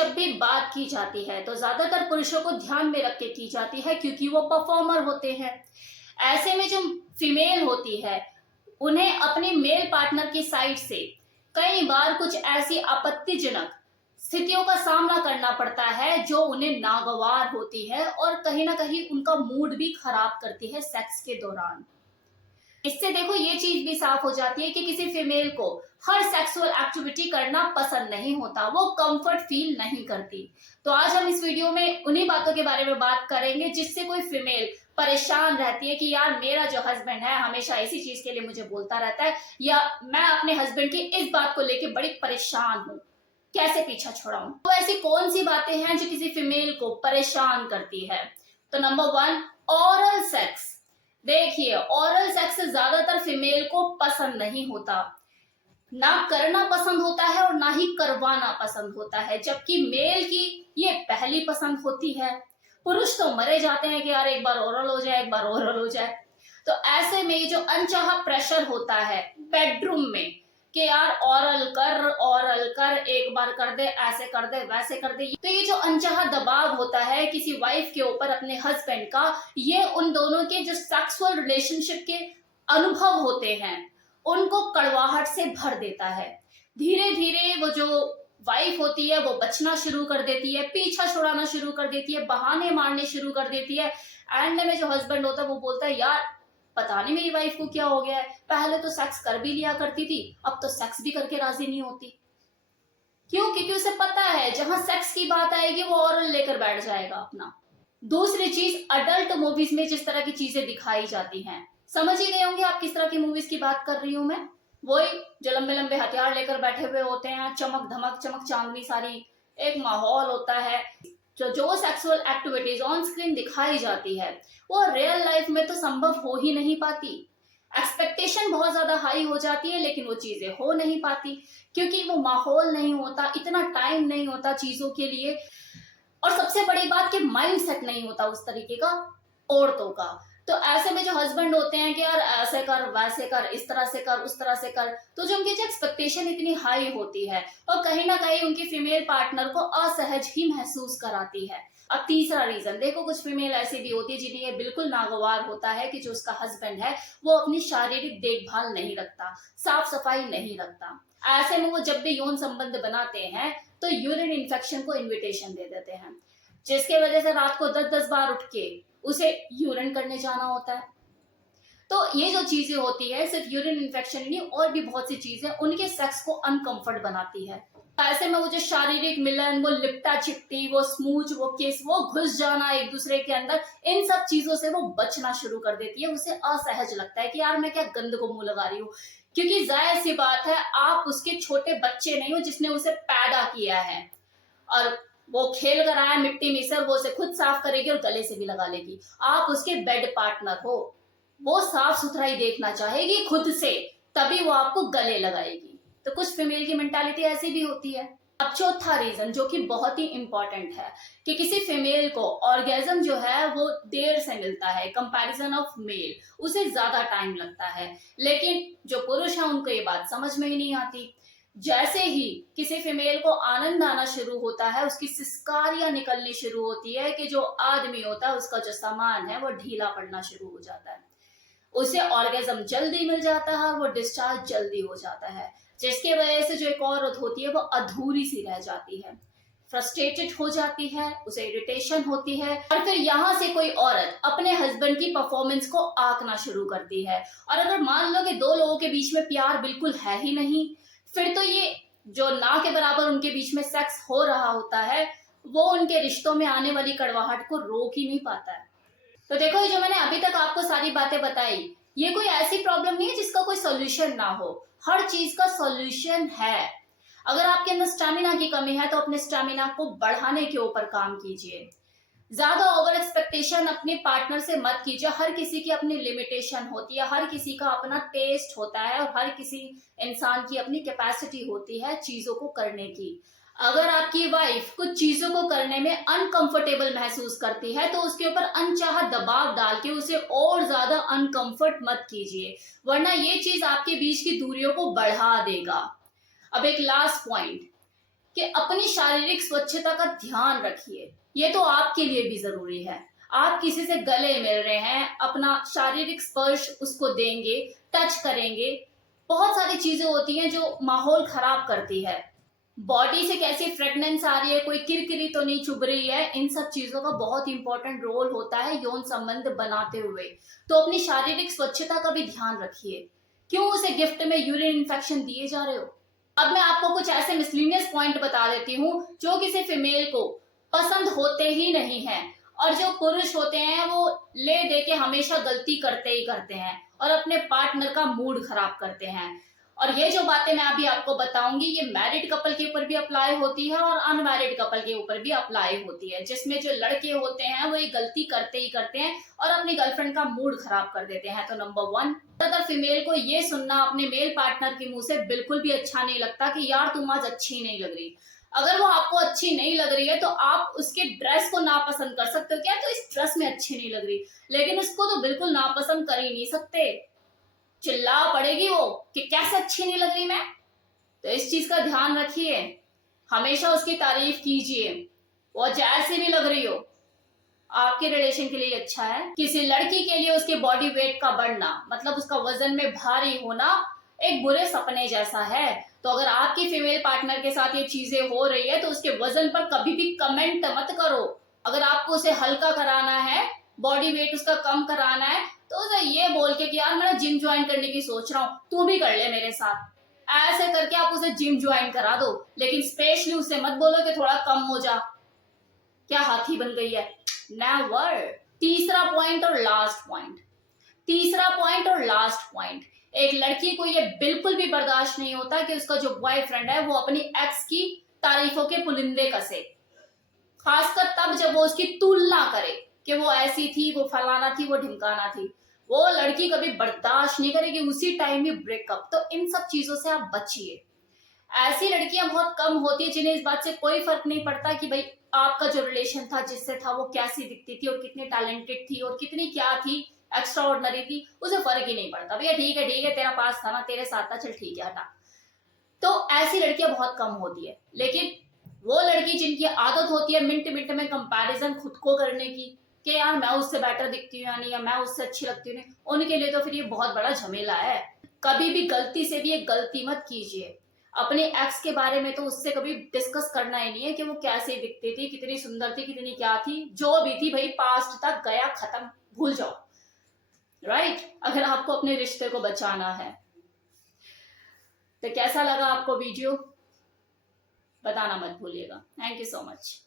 जब भी बात की जाती है तो ज्यादातर पुरुषों को ध्यान में रख के की जाती है, क्योंकि वो परफॉर्मर होते हैं। ऐसे में जो फीमेल होती है, उन्हें अपने मेल पार्टनर की साइड से कई बार कुछ ऐसी आपत्तिजनक स्थितियों का सामना करना पड़ता है जो उन्हें नागवार होती है और कहीं ना कहीं उनका मूड भी खराब करती है सेक्स के दौरान। इससे देखो ये चीज भी साफ हो जाती है कि किसी फीमेल को हर सेक्सुअल एक्टिविटी करना पसंद नहीं होता, वो कंफर्ट फील नहीं करती। तो आज हम इस वीडियो में उन्हीं बातों के बारे में बात करेंगे जिससे कोई फीमेल परेशान रहती है कि यार मेरा जो हस्बैंड है हमेशा इसी चीज के लिए मुझे बोलता रहता है, या मैं अपने हस्बैंड की इस बात को लेकर बड़ी परेशान हूँ, कैसे पीछा छुड़ाऊं। तो ऐसी कौन सी बातें हैं जो किसी फीमेल को परेशान करती है? तो नंबर 1, ओरल सेक्स। देखिए, ओरल सेक्स ज्यादातर फीमेल को पसंद नहीं होता, ना करना पसंद होता है और ना ही करवाना पसंद होता है, जबकि मेल की ये पहली पसंद होती है। पुरुष तो मरे जाते हैं कि यार एक बार ओरल हो जाए, एक बार ओरल हो जाए। तो ऐसे में जो अनचाहा प्रेशर होता है बेडरूम में कि यार ओरल कर, एक बार कर दे, ऐसे कर दे, वैसे कर दे, तो ये जो अनचाहा दबाव होता है किसी वाइफ के ऊपर अपने हस्बैंड का, ये उन दोनों के जो सेक्सुअल रिलेशनशिप के अनुभव होते हैं उनको कड़वाहट से भर देता है। धीरे धीरे वो जो वाइफ होती है वो बचना शुरू कर देती है, पीछा छुड़ाना शुरू कर देती है, बहाने मारने शुरू कर देती है। एंड में जो हस्बैंड होता है वो बोलता है यार पता नहीं मेरी वाइफ को क्या हो गया है, पहले तो सेक्स कर भी लिया करती थी, अब तो सेक्स भी करके राजी नहीं होती। क्यों? क्योंकि उसे पता है जहां सेक्स की बात आएगी वो ओरल लेकर बैठ जाएगा अपना। दूसरी चीज, अडल्ट मूवीज में जिस तरह की चीजें दिखाई जाती हैं, समझ ही गए होंगे आप किस तरह की मूवीज की बात कर रही हूं मैं। वही जो लंबे लंबे हथियार लेकर बैठे हुए होते हैं, चमक धमक चमक चांदनी सारी एक माहौल होता है। जो सेक्सुअल एक्टिविटीज ऑन स्क्रीन दिखाई जाती है वो रियल लाइफ में तो संभव हो ही नहीं पाती। एक्सपेक्टेशन बहुत ज्यादा हाई हो जाती है लेकिन वो चीजें हो नहीं पाती, क्योंकि वो माहौल नहीं होता, इतना टाइम नहीं होता चीजों के लिए, और सबसे बड़ी बात कि माइंड सेट नहीं होता उस तरीके का औरतों का। तो ऐसे में जो हस्बैंड होते हैं कि यार ऐसे कर, वैसे कर, इस तरह से कर, उस तरह से कर, तो जो उनकी जो एक्सपेक्टेशन इतनी हाई होती है और कहीं ना कहीं उनकी फीमेल पार्टनर को असहज ही महसूस कराती है। अब तीसरा रीजन देखो, कुछ फीमेल ऐसी भी होती है जिन्हें ये बिल्कुल नागवार होता है कि जो उसका हस्बैंड है वो अपनी शारीरिक देखभाल नहीं रखता, साफ सफाई नहीं रखता। ऐसे में वो जब भी यौन संबंध बनाते हैं तो यूरिन इन्फेक्शन को इन्विटेशन दे देते हैं, जिसके वजह से रात को 10-10 बार उठ के उसे यूरिन करने जाना होता है। तो ये जो चीजें होती है, सिर्फ यूरिन इन्फेक्शन नहीं और भी बहुत सी चीजें उनके सेक्स को अनकंफर्ट बनाती है। ऐसे में वो जो शारीरिक मिलन, वो लिपटा चिपटी, वो स्मूच, वो किस, वो घुस जाना एक दूसरे के अंदर, इन सब चीजों से वो बचना शुरू कर देती है। उसे असहज लगता है कि यार मैं क्या गंद को मुंह लगा रही हूँ, क्योंकि जाहिर सी बात है आप उसके छोटे बच्चे नहीं हो जिसने उसे पैदा किया है, और वो खेल कर आया मिट्टी में से, वो उसे खुद साफ करेगी और गले से भी लगा लेगी। आप उसके बेड पार्टनर हो, वो साफ सुथराई देखना चाहेगी खुद से, तभी वो आपको गले लगाएगी। तो कुछ फीमेल की मेंटालिटी ऐसी भी होती है। अब चौथा रीजन जो कि बहुत ही इंपॉर्टेंट है कि किसी फीमेल को ऑर्गेजम जो है वो देर से मिलता है कंपैरिजन ऑफ मेल, उसे ज्यादा टाइम लगता है, लेकिन जो पुरुष है उनको ये बात समझ में ही नहीं आती। जैसे ही किसी फीमेल को आनंद आना शुरू होता है, उसकी सिस्कारियां निकलनी शुरू होती है कि जो आदमी होता है उसका जो सामान है वो ढीला पड़ना शुरू हो जाता है, उसे ऑर्गेजम जल्दी मिल जाता है, वो डिस्चार्ज जल्दी हो जाता है, जिसकी वजह से जो एक औरत होती है वो अधूरी सी रह जाती है, फ्रस्ट्रेटेड हो जाती है, उसे इरिटेशन होती है, और फिर यहाँ से कोई औरत अपने हस्बैंड की परफॉर्मेंस को आंकना शुरू करती है। और अगर मान लो कि दो लोगों के बीच में प्यार बिल्कुल है ही नहीं, फिर तो ये जो ना के बराबर उनके बीच में सेक्स हो रहा होता है वो उनके रिश्तों में आने वाली कड़वाहट को रोक ही नहीं पाता है। तो देखो, ये जो मैंने अभी तक आपको सारी बातें बताई, ये कोई ऐसी प्रॉब्लम नहीं है जिसका कोई सोल्यूशन ना हो, हर चीज का सोल्यूशन है। अगर आपके अंदर स्टैमिना की कमी है तो अपने स्टैमिना को बढ़ाने के ऊपर काम कीजिए। ज्यादा ओवर एक्सपेक्टेशन अपने पार्टनर से मत कीजिए। हर किसी की अपनी लिमिटेशन होती है, हर किसी का अपना टेस्ट होता है, और हर किसी इंसान की अपनी कैपेसिटी होती है चीजों को करने की। अगर आपकी वाइफ कुछ चीजों को करने में अनकंफर्टेबल महसूस करती है तो उसके ऊपर अनचाहा दबाव डाल के उसे और ज्यादा अनकंफर्ट मत कीजिए, वरना ये चीज आपके बीच की दूरियों को बढ़ा देगा। अब एक लास्ट पॉइंट कि अपनी शारीरिक स्वच्छता का ध्यान रखिए। ये तो आपके लिए भी जरूरी है। आप किसी से गले मिल रहे हैं, अपना शारीरिक स्पर्श उसको देंगे, टच करेंगे। बहुत सारी चीजें होती हैं जो माहौल खराब करती है। बॉडी से कैसी फ्रेगनेंस आ रही है, कोई किरकिरी तो नहीं चुभ रही है, इन सब चीजों का बहुत इंपॉर्टेंट रोल होता है यौन संबंध बनाते हुए। तो अपनी शारीरिक स्वच्छता का भी ध्यान रखिए। क्यों उसे गिफ्ट में यूरिन इन्फेक्शन दिए जा रहे हो? अब मैं आपको कुछ ऐसे मिसलिनियस पॉइंट बता देती हूँ जो किसी फीमेल को पसंद होते ही नहीं है, और जो पुरुष होते हैं वो ले दे के हमेशा गलती करते ही करते हैं और अपने पार्टनर का मूड खराब करते हैं। और ये जो बातें मैं अभी आपको बताऊंगी ये मैरिड कपल के ऊपर भी अप्लाई होती है और अनमैरिड कपल के ऊपर भी अप्लाई होती है, जिसमें जो लड़के होते हैं वो ये गलती करते ही करते हैं और अपनी गर्लफ्रेंड का मूड खराब कर देते हैं। तो नंबर 1, ज्यादातर फीमेल को ये सुनना अपने मेल पार्टनर के मुंह से बिल्कुल भी अच्छा नहीं लगता कि यार तुम आज अच्छी नहीं लग रही। अगर वो आपको अच्छी नहीं लग रही है तो आप उसके ड्रेस को नापसंद कर सकते हो, क्या तो इस ड्रेस में अच्छी नहीं लग रही, लेकिन उसको तो बिल्कुल नापसंद कर ही नहीं सकते। चिल्ला पड़ेगी वो कि कैसे अच्छी नहीं लग रही मैं। तो इस चीज का ध्यान रखिए, हमेशा उसकी तारीफ कीजिए, वो जैसी भी लग रही हो आपके रिलेशन के लिए अच्छा है। किसी लड़की के लिए उसके बॉडी वेट का बढ़ना, मतलब उसका वजन में भारी होना, एक बुरे सपने जैसा है। तो अगर आपकी फीमेल पार्टनर के साथ ये चीजें हो रही है तो उसके वजन पर कभी भी कमेंट मत करो। अगर आपको उसे हल्का कराना है, बॉडी वेट उसका कम कराना है, तो उसे ये बोल के कि यार मैं जिम ज्वाइन करने की सोच रहा हूँ, तू भी कर ले मेरे साथ, ऐसे करके आप उसे जिम ज्वाइन करा दो। लेकिन स्पेशली उसे मत बोलो कि थोड़ा कम हो जा, क्या हाथी बन गई है, नेवर। तीसरा पॉइंट और लास्ट पॉइंट, एक लड़की को ये बिल्कुल भी बर्दाश्त नहीं होता कि उसका जो बॉयफ्रेंड है वो अपनी एक्स की तारीफों के पुलिंदे कसे, खासकर तब जब वो उसकी तुलना करे कि वो ऐसी थी, वो फलाना थी, वो ढिमकाना थी। वो लड़की कभी बर्दाश्त नहीं करेगी, उसी टाइम ही ब्रेकअप। तो इन सब चीजों से आप बचिए। ऐसी लड़कियां बहुत कम होती है जिन्हें इस बात से कोई फर्क नहीं पड़ता कि भाई आपका जो रिलेशन था जिससे था वो कैसी दिखती थी और कितनी टैलेंटेड थी और कितनी क्या थी, एक्स्ट्रा ऑर्डिनरी थी, उसे फर्क ही नहीं पड़ता। भैया ठीक है तेरा पास था ना, तेरे साथ था, चल ठीक है हटा। तो ऐसी लड़कियां बहुत कम होती है। लेकिन वो लड़की जिनकी आदत होती है मिनट मिनट में कंपैरिजन खुद को करने की कि यार मैं उससे बेटर दिखती हूँ या नहीं, या मैं उससे अच्छी लगती हूँ, उनके लिए तो फिर ये बहुत बड़ा झमेला है। कभी भी गलती से भी एक गलती मत कीजिए। अपने एक्स के बारे में तो उससे कभी डिस्कस करना ही नहीं है कि वो कैसे दिखती थी, कितनी सुंदर थी, कितनी क्या थी, जो भी थी भाई पास्ट तक गया, खत्म, भूल जाओ। राइट? अगर आपको अपने रिश्ते को बचाना है। तो कैसा लगा आपको वीडियो बताना मत भूलिएगा। Thank you so much.